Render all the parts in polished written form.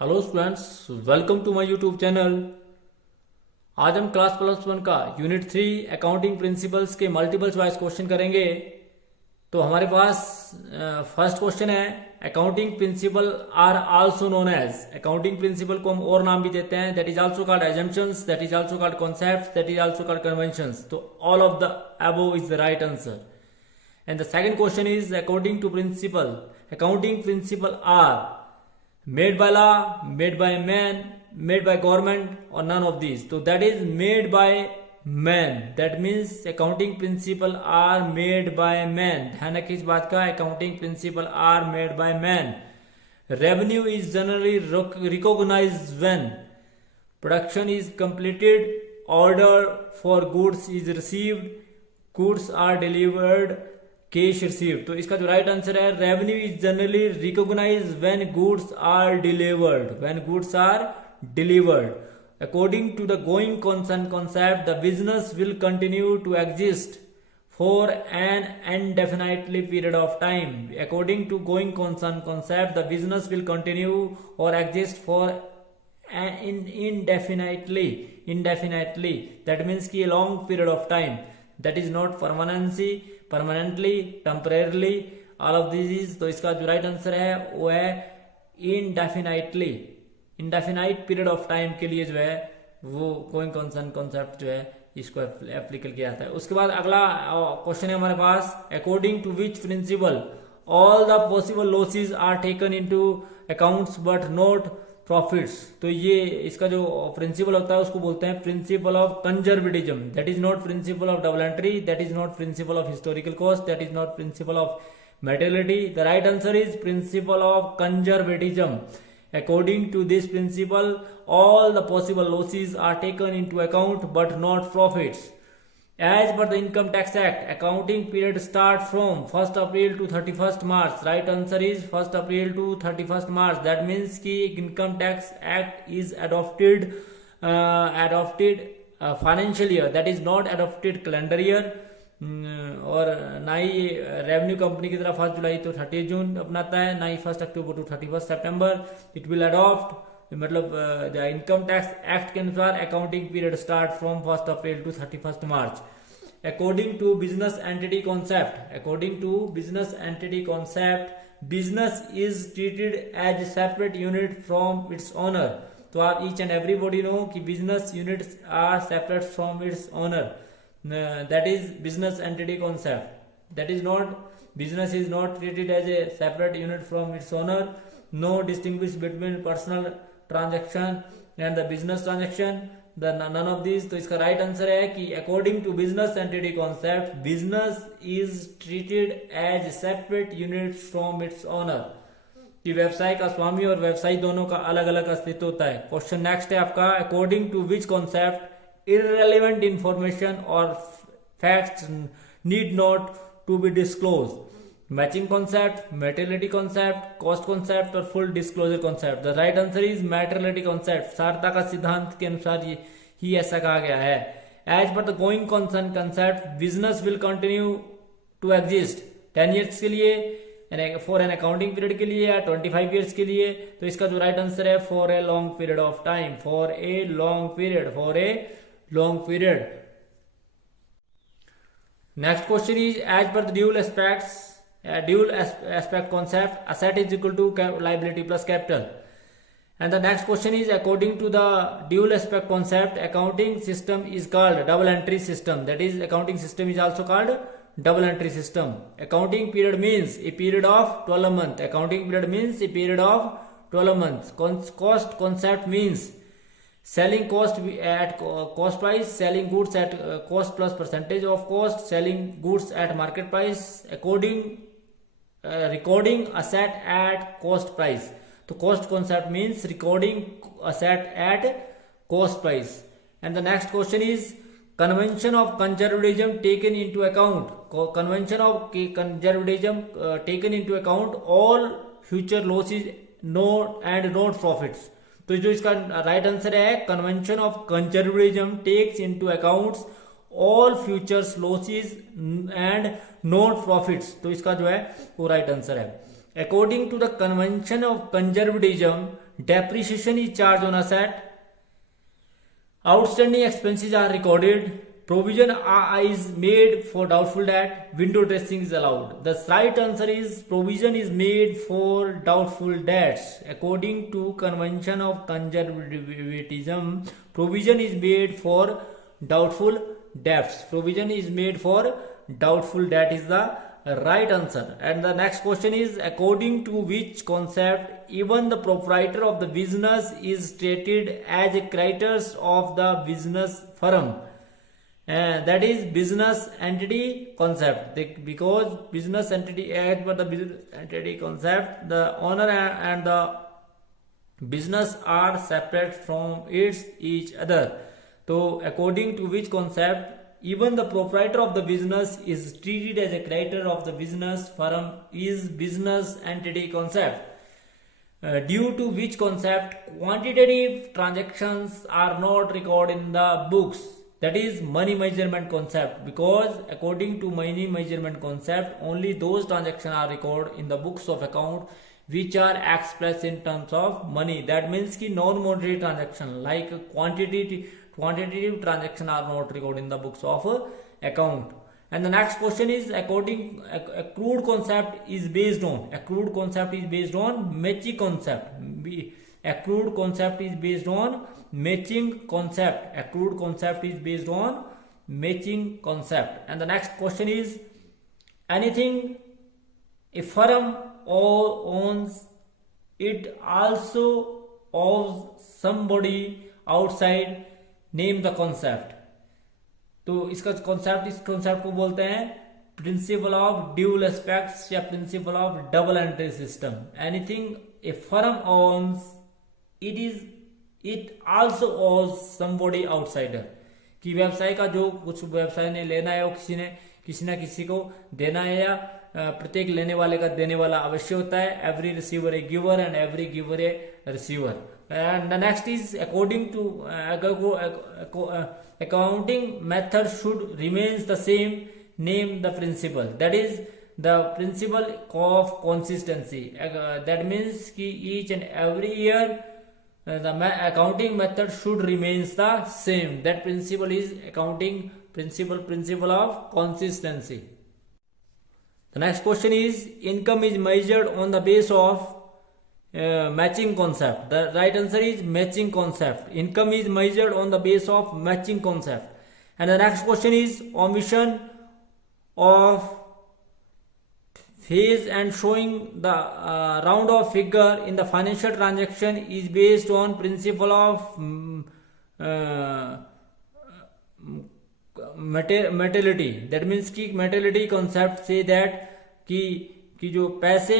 Hello students, welcome to my YouTube channel. आज हम class +1 का यूनिट 3 अकाउंटिंग प्रिंसिपल्स के मल्टीपल चॉइस क्वेश्चन करेंगे। तो हमारे पास फर्स्ट क्वेश्चन है, accounting principle are also known as. Accounting principle को हम और नाम भी देते हैं, that is also called assumptions, that is also called concepts, that is also called conventions. तो all of the above is the right answer. And the second question is, according to principle, accounting principle are made by law, made by man, made by government, or none of these. So that is made by man. That means accounting principle are made by man. ध्यान रखिए इस बात का, accounting principle are made by man. Revenue is generally recognized when production is completed, order for goods is received, goods are delivered, cash receive. तो इसका जो right answer है, revenue is generally recognise when goods are delivered, when goods are delivered. According to the going concern concept, the business will continue to exist for an indefinitely period of time. According to going concern concept, the business will continue और exist for indefinitely, that means कि long period of time, that is not permanently, temporarily, all of these is। तो इसका जो right answer है वो है indefinitely, indefinite period of time के लिए जो है वो गोइंग कंसर्न कॉन्सेप्ट जो है इसको एप्लीकेबल किया जाता है। उसके बाद अगला क्वेश्चन है हमारे पास, according to which principle all the possible losses are taken into accounts but not profits. तो ये इसका जो प्रिंसिपल होता है उसको बोलते हैं principle of conservatism. That is not principle of double entry, that is not principle of historical cost, that is not principle of materiality. The right answer is principle of conservatism. According to this principle all the possible losses are taken into account but not profits. As per the Income Tax Act, accounting period start from 1st April to 31st March. Right answer is 1st April to 31st March. That means कि Income Tax Act is adopted financial year. That is not adopted calendar year. और ना ही revenue company की तरह 1 जुलाई तो 30 जून अपनाता है, ना ही 1 अक्टूबर टू 31 सितंबर। इट विल अडॉप्ट, मतलब द इनकम टैक्स एक्ट के अनुसार accounting period start from 1 April to 31 March. According to business entity concept, according to business entity concept, business is treated as separate unit from its owner. तो आप each and everybody know कि business units are separate from its owner, that is business entity concept. That is not, business is not treated as a separate unit from its owner. No distinguish between personal transaction and the business transaction, the none of these। तो इसका right answer है कि according to business entity concept, business is treated as separate unit from its owner। कि व्यवसाय का स्वामी और व्यवसायी दोनों का अलग अलग अस्तित्व होता है। क्वेश्चन नेक्स्ट है आपका, according to which concept irrelevant information और facts need not to be disclose. Matching concept, materiality concept, cost concept और full disclosure concept. The right answer is materiality concept. सारता का सिद्धांत के अनुसार ही ऐसा कहा गया है। As per the going concern concept, business will continue to exist 10 years के लिए, फॉर एन अकाउंटिंग पीरियड के लिए या 25 ईयर्स के लिए। तो इसका जो राइट आंसर है, for a long period of time, for a long period, for a long period. Next question is, as per the dual aspect concept, asset is equal to liability plus capital. And the next question is, according to the dual aspect concept, accounting system is called double entry system. That is, accounting system is also called double entry system. Accounting period means a period of 12 months. Accounting period means a period of 12 months. Cost concept means selling cost at cost price, selling goods at cost plus percentage of cost, selling goods at market price, recording asset at cost price। तो cost concept means recording asset at cost price। And the next question is, convention of conservatism taken into account, convention of conservatism taken into account all future losses and not profits। तो जो इसका right answer है, convention of conservatism takes into accounts all futures losses and not profits. तो इसका जो है वो right answer है। According to the convention of conservatism, depreciation is charged on asset, outstanding expenses are recorded, provision is made for doubtful debt, window dressing is allowed. The right answer is provision is made for doubtful debts. According to convention of conservatism, provision is made for doubtful debts. Provision is made for doubtful debt is the right answer. And the next question is, according to which concept even the proprietor of the business is treated as a creditor of the business firm? That is business entity concept. Because business entity, as per the business entity concept, the owner and the business are separate from each other. So according to which concept even the proprietor of the business is treated as a creditor of the business firm is business entity concept. Due to which concept quantitative transactions are not recorded in the books? That is money measurement concept. Because according to money measurement concept, only those transactions are recorded in the books of account which are expressed in terms of money. That means ki non-monetary transaction like quantitative transaction are not recorded in the books of account. And the next question is, according accrued concept is based on matching concept. Accrued concept is based on matching concept. Accrued concept is based on matching concept. And the next question is, anything a firm owns, it also owes somebody outside. Name the concept. तो इसका concept, इस concept को बोलते हैं principle of dual aspects या principle of double entry system. Anything a firm owns, it also owes somebody outsider. कि व्यवसाय का जो कुछ व्यवसाय ने लेना है वो किसी ना किसी को देना है, या प्रत्येक लेने वाले का देने वाला अवश्य होता है. Every receiver A giver and every giver A receiver. And the next is, according to accounting method should remains the same. Name the principle. That is the principle of consistency. That means ki each and every year the accounting method should remains the same. That principle is accounting principle of consistency. The next question is, income is measured on the base of matching concept. The right answer is matching concept. Income is measured on the base of matching concept. And the next question is, omission of phase and showing the round of figure in the financial transaction is based on principle of materiality. That means कि materiality concept say that कि जो पैसे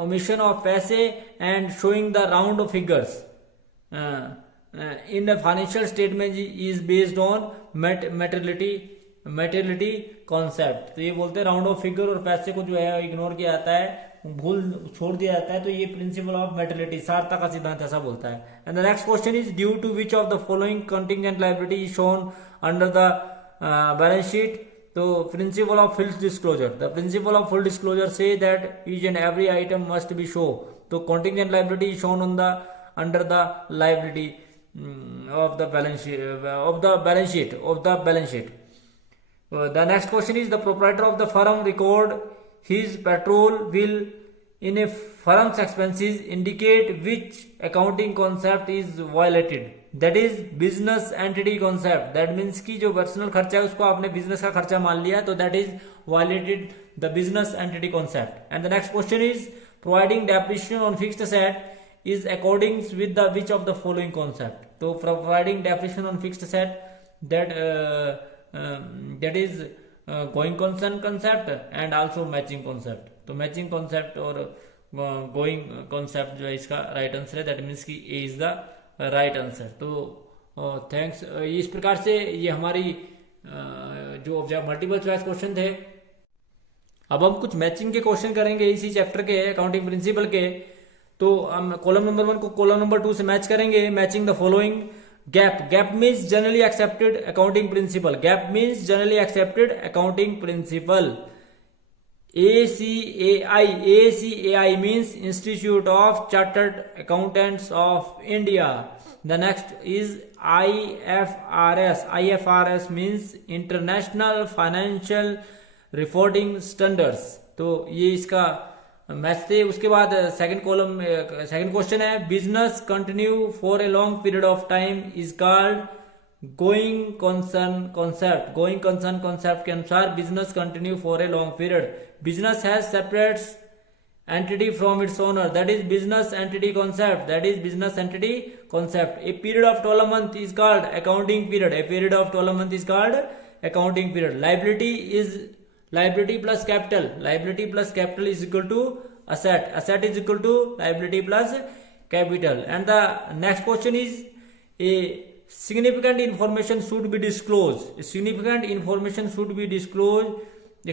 omission of पैसे and showing the round of figures in the financial statement is based on materiality concept. तो ये बोलते हैं round of figure और पैसे को जो है इग्नोर किया जाता है, भूल छोड़ दिया जाता है, तो ये प्रिंसिपल ऑफ मेटेरियलिटी, सारता का सिद्धांत ऐसा बोलता है. And the next question is, due to which of the following contingent liability is shown under the balance sheet? तो principle of full disclosure. The principle of full disclosure say that each and every item must be show. तो contingent liability is shown on the under the liability of the balance sheet. The next question is, the proprietor of the firm record his patrol bill in a firm's expenses indicate which accounting concept is violated? That is business entity concept. That means कि जो personal खर्चा है उसको आपने business का खर्चा मान लिया, तो that is violated the business entity concept. And the next question is, providing depreciation on fixed asset is according with the which of the following concept? तो providing depreciation on fixed asset, that is going concern concept and also matching concept. तो matching concept और going concept जो है इसका right answer है. That means कि A is the right answer. तो thanks. इस प्रकार से ये हमारी जो मल्टीपल चॉइस क्वेश्चन थे. अब हम कुछ मैचिंग के क्वेश्चन करेंगे इसी चैप्टर के अकाउंटिंग प्रिंसिपल के. तो हम कॉलम नंबर 1 को कॉलम नंबर 2 से मैच करेंगे. Matching the following. Gap means generally accepted accounting principle. Gap means generally accepted accounting principle. ACAI means Institute of Chartered Accountants of India. The next is IFRS. IFRS means International Financial Reporting Standards. तो ये इसका match थे. उसके बाद second column second question है, business continue for a long period of time is called going concern concept. Going concern concept के अनुसार business continue for a long period. Business has separates entity from its owner, that is business entity concept. That is business entity concept. A period of 12 months is called accounting period. A period of 12 months is called accounting period. Liability is liability plus capital. Liability plus capital is equal to asset. Asset is equal to liability plus capital. And the next question is, a significant information should be disclosed. A significant information should be disclosed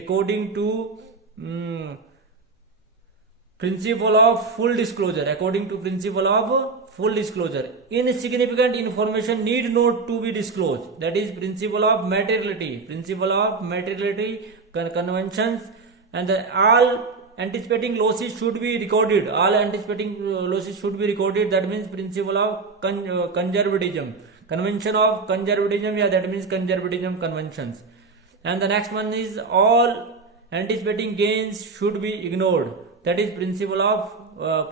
according to principle of full disclosure. According to principle of full disclosure, insignificant information need not to be disclosed. That is principle of materiality. Principle of materiality conventions. And all anticipating losses should be recorded. All anticipating losses should be recorded. That means principle of conservatism. Convention of conservatism. Yeah, that means conservatism conventions. And the next one is, all anticipating gains should be ignored. That is principle of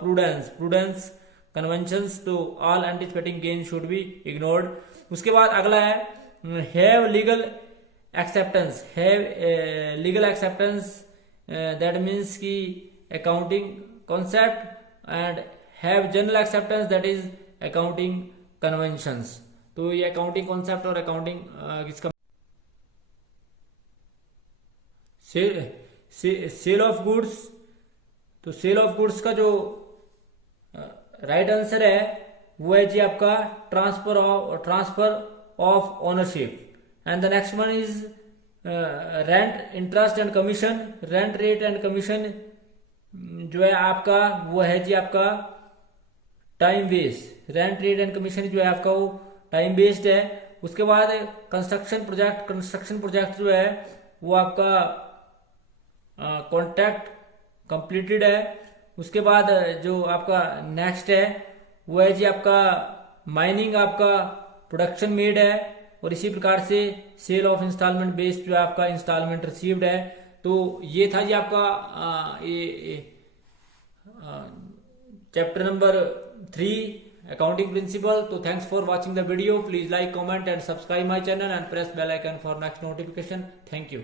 prudence. Prudence conventions. तो all anticipating gains should be ignored. उसके बाद अगला है have legal acceptance. Have legal acceptance, that means कि accounting concept, and have general acceptance, that is accounting conventions. तो ये accounting concept और accounting किसका सेल ऑफ गुड्स. तो सेल ऑफ गुड्स का जो राइट आंसर है वो है जी आपका transfer of ownership. And the next one is rent interest and commission. Rent rate and commission जो है आपका वो है जी आपका time based. Rent rate and commission जो है आपका वो टाइम बेस्ड है. उसके बाद कंस्ट्रक्शन प्रोजेक्ट जो है वो आपका कॉन्ट्रैक्ट कंप्लीटेड है. उसके बाद जो आपका नेक्स्ट है वो है जी आपका माइनिंग आपका प्रोडक्शन मेड है. और इसी प्रकार से सेल ऑफ इंस्टॉलमेंट बेस्ड जो है आपका इंस्टॉलमेंट रिसीव्ड है. तो ये था जी आपका चैप्टर नंबर 3 अकाउंटिंग प्रिंसिपल. तो thanks for watching the video. Please like, comment and subscribe my channel and press bell icon for next notification. Thank you.